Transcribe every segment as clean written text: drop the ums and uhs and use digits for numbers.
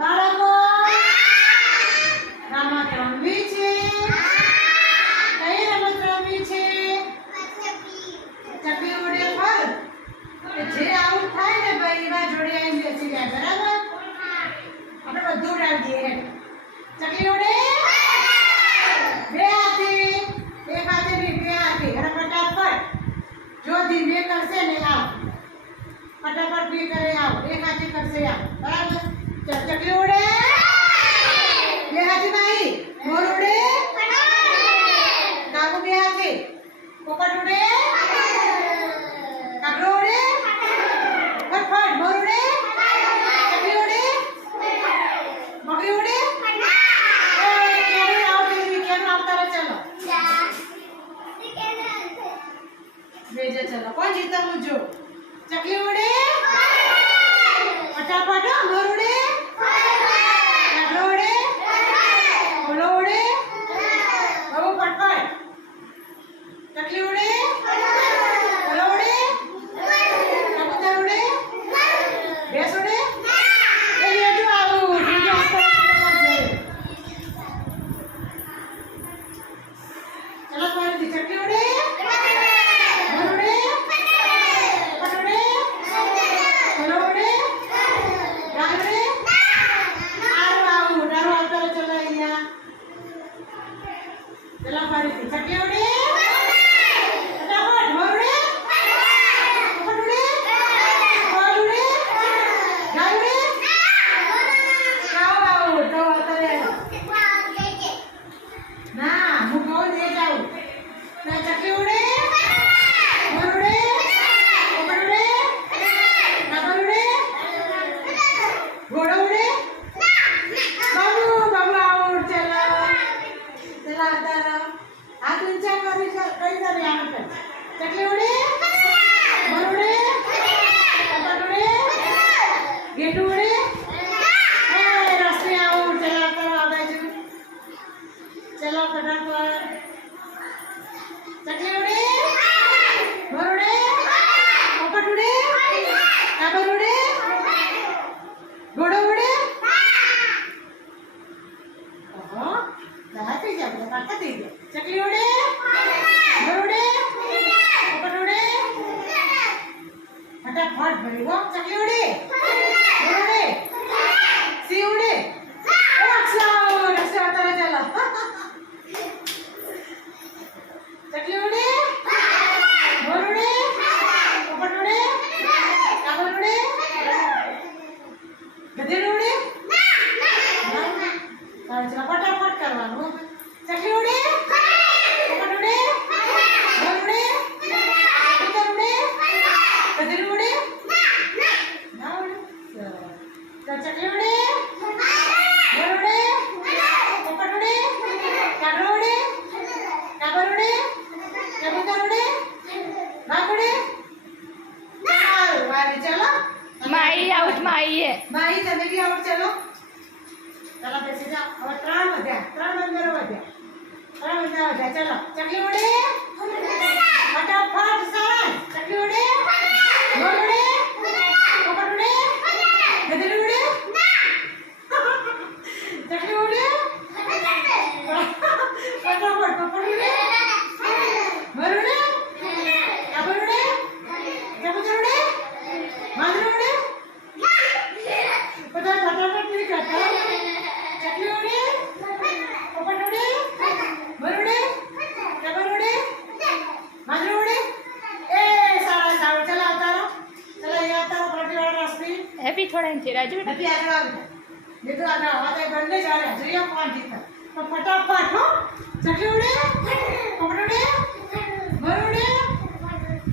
બાળકો રમત રમવી છે. કઈ રમત રમવી છે? ચકલી ઉડે પર જે આઉટ થાય ને ભાઈ એના જોડે આવીને બેસી જાય. બરાબર? આપણે બધું ઉડાવી દઈએ. ચકલી ઉડે બે હાથે, એક હાથે નહીં, બે હાથે. અને ફટાફટ જો ધીમે કરશે ને આવ, ફટાફટ બી કરે આવ, એક હાથે કરશે આવ. બરાબર? ચકલી ઉડે બે હાથે ભાઈ, મોર ઉડે કાગુ બે હાથે, પોપટ ઉડે કાગડો ઉડે ફટફટ, મોર ઉડે ચકલી ઉડે મગરી ઉડે. કેનું આવતા ચલો भेजे. चलो कौन जीता मुझे? चकली उड़े फटाफट, मोर उड़े कागड़ो उड़े फूलो उड़े बाबू फटफट. चकली उड़े फूलो उड़े कबूतर उड़े भैंस उड़े. ये जो आओ जो चलो कौन थी? चकली उड़े चकली उड़े फटाफट, मोर उड़े पोपट उड़े कोयल उड़े गाय उड़े काऊ आउट. तो अरे ना હું કહું દે જાઉં. चकली उड़े मोर उड़े पोपट उड़े कागड़ उड़े घोड़ा उड़े बाबू बाबू आउट. चलो चला आता हाथ ऊंचा करी कई तरह यहाँ पे. चकली उड़े मोर उड़े पोपट उड़े गेंडू उड़े रस्ते आओ. चला करो आ बाजू. चलो फटाफट. चकली उड़े मोर उड़े पोपट उड़े कागड़ उड़े घोड़ा उड़े. चकली उड़े मोर उड़े पोपट उड़े फटाफट भरी वो. चकली उड़े मोर उड़े सी उड़े रक्षा होता रहा. चलो चकली उड़े मोर उड़े पोपट उड़े कागड़ उड़े गधेड़ उड़े. फटाफट करवानो. चकली उड़े पोपट उड़े मोर उड़े कबूतर उड़े गधेड़ उड़े ना उड़े. तो चकली उड़े मोर उड़े पोपट उड़े कागड़ो उड़े कागड़ उड़े कबूतर उड़े नाक उड़े. चलो माई आउट. माई है माई તમે બી આઉટ. ચલો चलो बेसी जाओ. और 3 વધ્યા 3 નંબર વધ્યા 3 નંબર વધ્યા. चलो चकली उड़े फटाफट सरस. चकली उड़े मोर उड़े पोपट उड़े गधेड़ उड़े चकली उड़े फटाफट पोपट उड़े मोर उड़े कागड़ उड़े कबूतर उड़े मांजर उड़े. फटाफट नहीं करता. चकली उड़े पोपट उड़े मोर उड़े कागड़ उड़े मांजर उड़े. सारा सारा चला आता रहो. चला ये आता रहो. पार्टी वाला रास्ते हैप्पी थोड़ा इंचे राजू अभी आ रहा है. ये तो आना आवाज बनने जा रहा है. जो कौन जीता. तो फटाफट हो. चकली उड़े पोपट उड़े मोर उड़े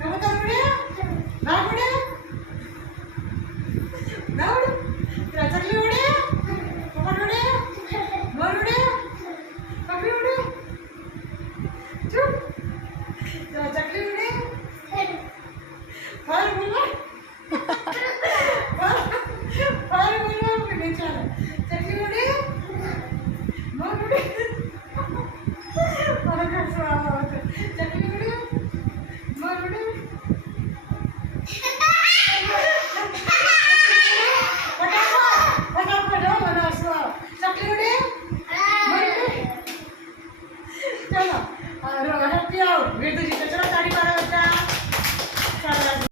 कबूतर उड़े नाक उड़े ना उड़े